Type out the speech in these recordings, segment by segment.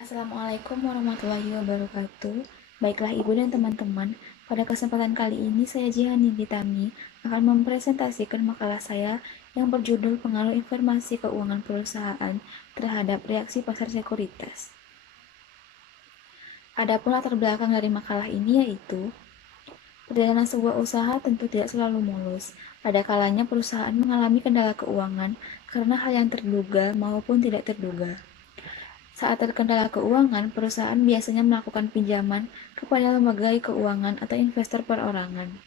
Assalamualaikum warahmatullahi wabarakatuh. Baiklah Ibu dan teman-teman, pada kesempatan kali ini saya Jihani Ditami akan mempresentasikan makalah saya yang berjudul Pengaruh Informasi Keuangan Perusahaan terhadap Reaksi Pasar Sekuritas. Adapun latar belakang dari makalah ini yaitu perjalanan sebuah usaha tentu tidak selalu mulus. Pada kalanya perusahaan mengalami kendala keuangan karena hal yang terduga maupun tidak terduga. Saat terkendala keuangan, perusahaan biasanya melakukan pinjaman kepada lembaga keuangan atau investor perorangan.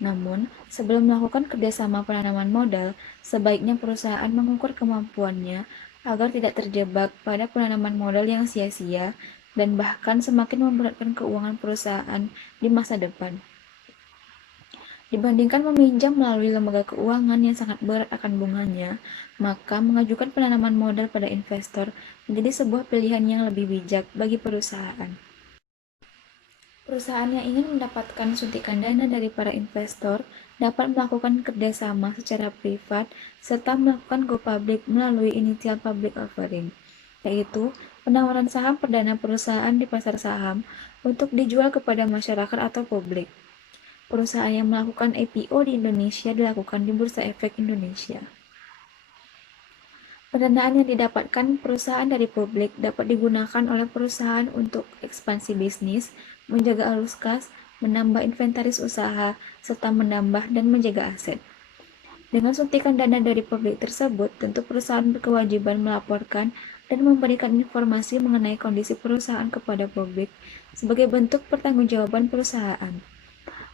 Namun, sebelum melakukan kerjasama penanaman modal, sebaiknya perusahaan mengukur kemampuannya agar tidak terjebak pada penanaman modal yang sia-sia dan bahkan semakin memberatkan keuangan perusahaan di masa depan. Dibandingkan meminjam melalui lembaga keuangan yang sangat berat akan bunganya, maka mengajukan penanaman modal pada investor menjadi sebuah pilihan yang lebih bijak bagi perusahaan. Perusahaan yang ingin mendapatkan suntikan dana dari para investor dapat melakukan kerjasama secara privat serta melakukan go public melalui initial public offering, yaitu penawaran saham perdana perusahaan di pasar saham untuk dijual kepada masyarakat atau publik. Perusahaan yang melakukan IPO di Indonesia dilakukan di Bursa Efek Indonesia. Pendanaan yang didapatkan perusahaan dari publik dapat digunakan oleh perusahaan untuk ekspansi bisnis, menjaga arus kas, menambah inventaris usaha, serta menambah dan menjaga aset. Dengan suntikan dana dari publik tersebut, tentu perusahaan berkewajiban melaporkan dan memberikan informasi mengenai kondisi perusahaan kepada publik sebagai bentuk pertanggungjawaban perusahaan.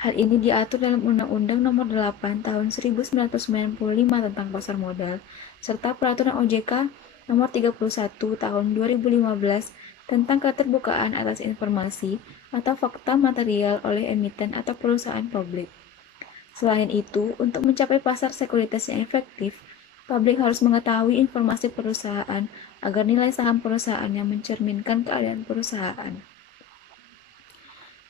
Hal ini diatur dalam Undang-Undang Nomor 8 Tahun 1995 tentang Pasar Modal, serta Peraturan OJK Nomor 31 Tahun 2015 tentang keterbukaan atas informasi atau fakta material oleh emiten atau perusahaan publik. Selain itu, untuk mencapai pasar sekuritas yang efektif, publik harus mengetahui informasi perusahaan agar nilai saham perusahaan yang mencerminkan keadaan perusahaan.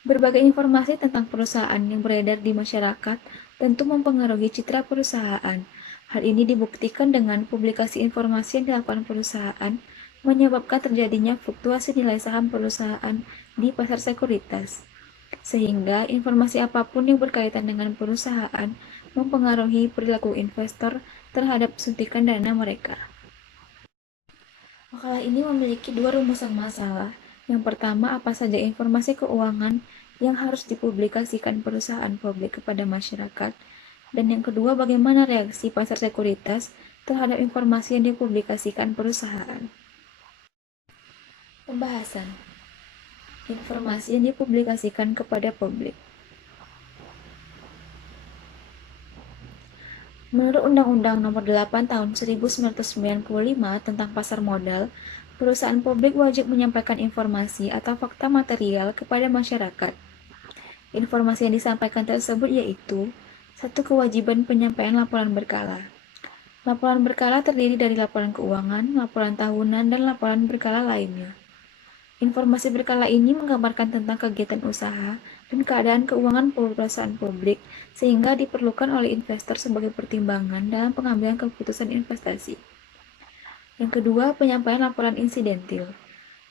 Berbagai informasi tentang perusahaan yang beredar di masyarakat tentu mempengaruhi citra perusahaan. Hal ini dibuktikan dengan publikasi informasi yang dilakukan perusahaan menyebabkan terjadinya fluktuasi nilai saham perusahaan di pasar sekuritas. Sehingga informasi apapun yang berkaitan dengan perusahaan mempengaruhi perilaku investor terhadap suntikan dana mereka. Makalah ini memiliki dua rumusan masalah. Yang pertama, apa saja informasi keuangan yang harus dipublikasikan perusahaan publik kepada masyarakat. Dan yang kedua, bagaimana reaksi pasar sekuritas terhadap informasi yang dipublikasikan perusahaan. Pembahasan. Informasi yang dipublikasikan kepada publik. Menurut Undang-Undang Nomor 8 Tahun 1995 tentang Pasar Modal, perusahaan publik wajib menyampaikan informasi atau fakta material kepada masyarakat. Informasi yang disampaikan tersebut yaitu: 1. Kewajiban penyampaian laporan berkala. Laporan berkala terdiri dari laporan keuangan, laporan tahunan, dan laporan berkala lainnya. Informasi berkala ini menggambarkan tentang kegiatan usaha dan keadaan keuangan perusahaan publik, sehingga diperlukan oleh investor sebagai pertimbangan dalam pengambilan keputusan investasi. Yang kedua, penyampaian laporan insidentil.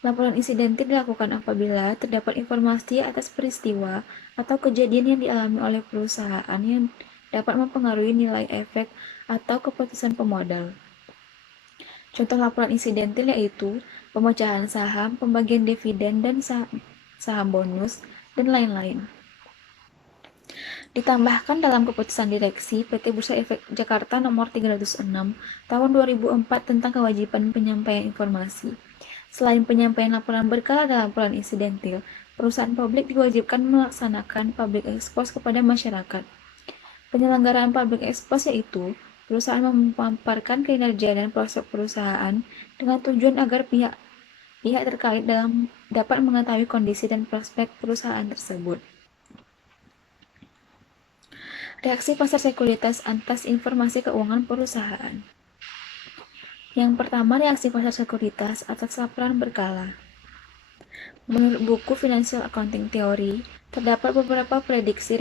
Laporan insidentil dilakukan apabila terdapat informasi atas peristiwa atau kejadian yang dialami oleh perusahaan yang dapat mempengaruhi nilai efek atau keputusan pemodal. Contoh laporan insidentil yaitu pemecahan saham, pembagian dividen dan saham bonus, dan lain-lain. Ditambahkan dalam keputusan direksi PT Bursa Efek Jakarta nomor 306 tahun 2004 tentang kewajiban penyampaian informasi. Selain penyampaian laporan berkala dan laporan insidentil, perusahaan publik diwajibkan melaksanakan public expose kepada masyarakat. Penyelenggaraan public expose yaitu perusahaan memaparkan kinerja dan prospek perusahaan dengan tujuan agar pihak terkait dapat mengetahui kondisi dan prospek perusahaan tersebut. Reaksi pasar sekuritas atas informasi keuangan perusahaan. Yang pertama, reaksi pasar sekuritas atas laporan berkala. Menurut buku Financial Accounting Theory, terdapat beberapa prediksi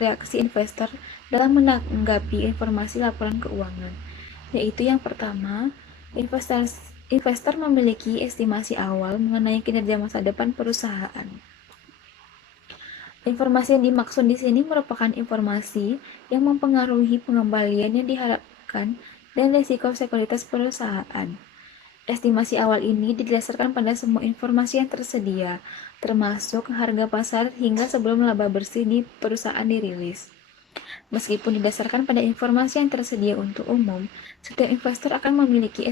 reaksi investor dalam menanggapi informasi laporan keuangan, yaitu yang pertama, investor memiliki estimasi awal mengenai kinerja masa depan perusahaan. Informasi yang dimaksud di sini merupakan informasi yang mempengaruhi pengembalian yang diharapkan dan risiko sekuritas perusahaan. Estimasi awal ini didasarkan pada semua informasi yang tersedia, termasuk harga pasar hingga sebelum laba bersih di perusahaan dirilis. Meskipun didasarkan pada informasi yang tersedia untuk umum, setiap investor akan memiliki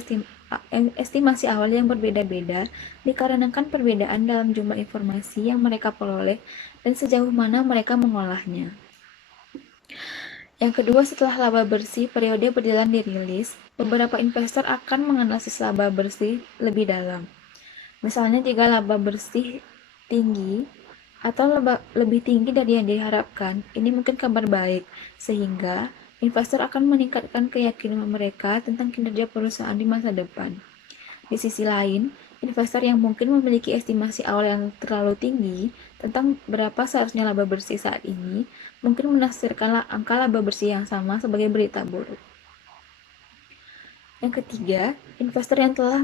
estimasi awal yang berbeda-beda dikarenakan perbedaan dalam jumlah informasi yang mereka peroleh dan sejauh mana mereka mengolahnya. Yang kedua, setelah laba bersih periode berjalan dirilis, beberapa investor akan menganalisis laba bersih lebih dalam. Misalnya jika laba bersih tinggi atau lebih tinggi dari yang diharapkan, ini mungkin kabar baik, sehingga investor akan meningkatkan keyakinan mereka tentang kinerja perusahaan di masa depan. Di sisi lain, investor yang mungkin memiliki estimasi awal yang terlalu tinggi tentang berapa seharusnya laba bersih saat ini, mungkin menafsirkan angka laba bersih yang sama sebagai berita buruk. Yang ketiga, investor yang telah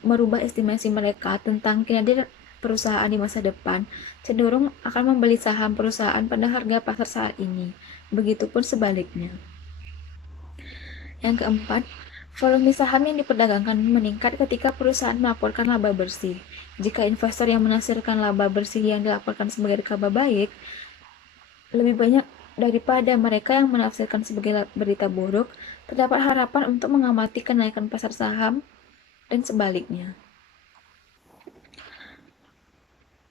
merubah estimasi mereka tentang kinerja perusahaan di masa depan cenderung akan membeli saham perusahaan pada harga pasar saat ini. Begitupun sebaliknya. Yang keempat, volume saham yang diperdagangkan meningkat ketika perusahaan melaporkan laba bersih. Jika investor yang menafsirkan laba bersih yang dilaporkan sebagai kabar baik lebih banyak daripada mereka yang menafsirkan sebagai berita buruk, terdapat harapan untuk mengamati kenaikan pasar saham dan sebaliknya.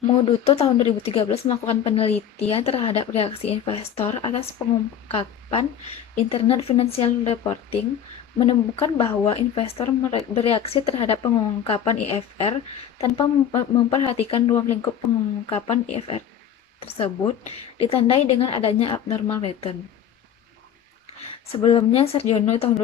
Moduto tahun 2013 melakukan penelitian terhadap reaksi investor atas pengungkapan Internet Financial Reporting, menemukan bahwa investor bereaksi terhadap pengungkapan IFR tanpa memperhatikan ruang lingkup pengungkapan IFR tersebut ditandai dengan adanya abnormal return. Sebelumnya, Sarjono tahun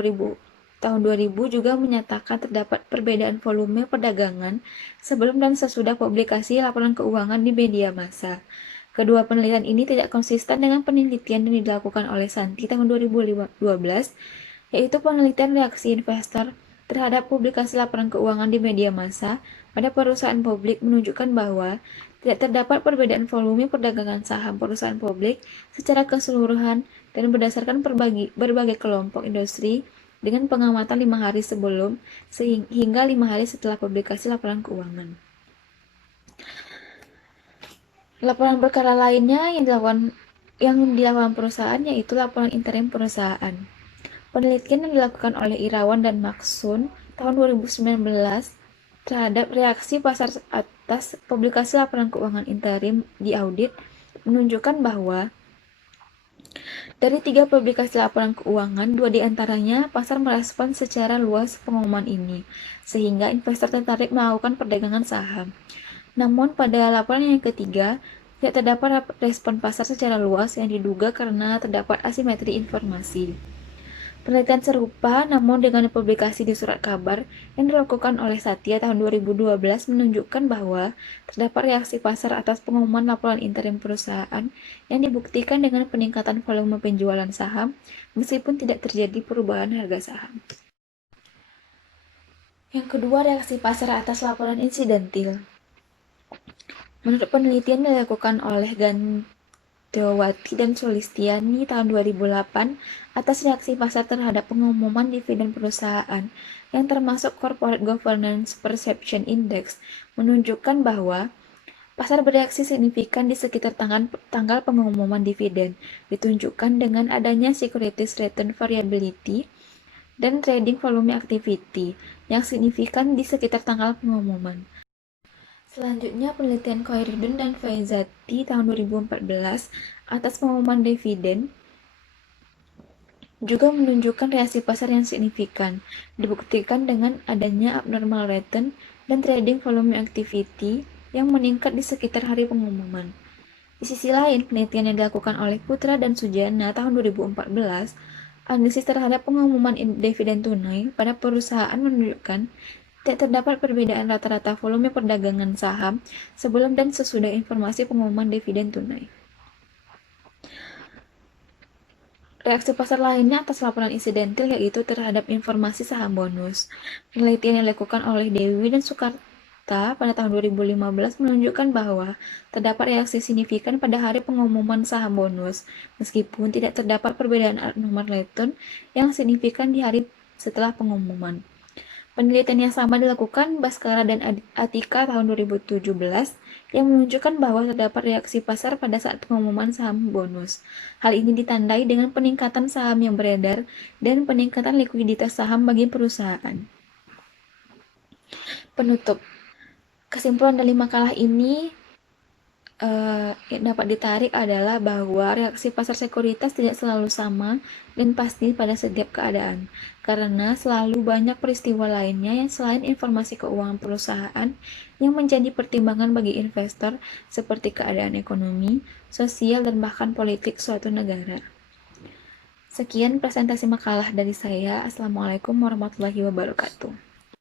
2000 juga menyatakan terdapat perbedaan volume perdagangan sebelum dan sesudah publikasi laporan keuangan di media massa. Kedua penelitian ini tidak konsisten dengan penelitian yang dilakukan oleh Santi tahun 2012, yaitu penelitian reaksi investor terhadap publikasi laporan keuangan di media massa pada perusahaan publik menunjukkan bahwa tidak terdapat perbedaan volume perdagangan saham perusahaan publik secara keseluruhan dan berdasarkan berbagai kelompok industri dengan pengamatan 5 hari sebelum hingga 5 hari setelah publikasi laporan keuangan. Laporan perkara lainnya yang dilakukan perusahaan yaitu laporan interim perusahaan. Penelitian yang dilakukan oleh Irawan dan Maksun tahun 2019 terhadap reaksi pasar atas publikasi laporan keuangan interim di audit menunjukkan bahwa dari 3 publikasi laporan keuangan, 2 diantaranya pasar merespon secara luas pengumuman ini, sehingga investor tertarik melakukan perdagangan saham. Namun pada laporan yang ketiga, tidak terdapat respon pasar secara luas yang diduga karena terdapat asimetri informasi. Penelitian serupa, namun dengan publikasi di surat kabar yang dilakukan oleh Satya tahun 2012 menunjukkan bahwa terdapat reaksi pasar atas pengumuman laporan interim perusahaan yang dibuktikan dengan peningkatan volume penjualan saham meskipun tidak terjadi perubahan harga saham. Yang kedua, reaksi pasar atas laporan insidentil. Menurut penelitian yang dilakukan oleh Gandawati dan Sulistiani tahun 2008 atas reaksi pasar terhadap pengumuman dividen perusahaan yang termasuk Corporate Governance Perception Index menunjukkan bahwa pasar bereaksi signifikan di sekitar tanggal pengumuman dividen, ditunjukkan dengan adanya securities return variability dan trading volume activity yang signifikan di sekitar tanggal pengumuman. Selanjutnya, penelitian Khairuddin dan Faizati tahun 2014 atas pengumuman dividen juga menunjukkan reaksi pasar yang signifikan, dibuktikan dengan adanya abnormal return dan trading volume activity yang meningkat di sekitar hari pengumuman. Di sisi lain, penelitian yang dilakukan oleh Putra dan Sujana tahun 2014, analisis terhadap pengumuman dividen tunai pada perusahaan menunjukkan tidak terdapat perbedaan rata-rata volume perdagangan saham sebelum dan sesudah informasi pengumuman dividen tunai. Reaksi pasar lainnya atas laporan insidentil yaitu terhadap informasi saham bonus. Penelitian yang dilakukan oleh Dewi dan Sukarta pada tahun 2015 menunjukkan bahwa terdapat reaksi signifikan pada hari pengumuman saham bonus, meskipun tidak terdapat perbedaan nomor lepton yang signifikan di hari setelah pengumuman. Penelitian yang sama dilakukan Baskara dan Atika tahun 2017 yang menunjukkan bahwa terdapat reaksi pasar pada saat pengumuman saham bonus. Hal ini ditandai dengan peningkatan saham yang beredar dan peningkatan likuiditas saham bagi perusahaan. Penutup. Kesimpulan dari makalah ini yang dapat ditarik adalah bahwa reaksi pasar sekuritas tidak selalu sama dan pasti pada setiap keadaan, karena selalu banyak peristiwa lainnya yang selain informasi keuangan perusahaan yang menjadi pertimbangan bagi investor, seperti keadaan ekonomi, sosial, dan bahkan politik suatu negara. Sekian presentasi makalah dari saya. Assalamualaikum warahmatullahi wabarakatuh.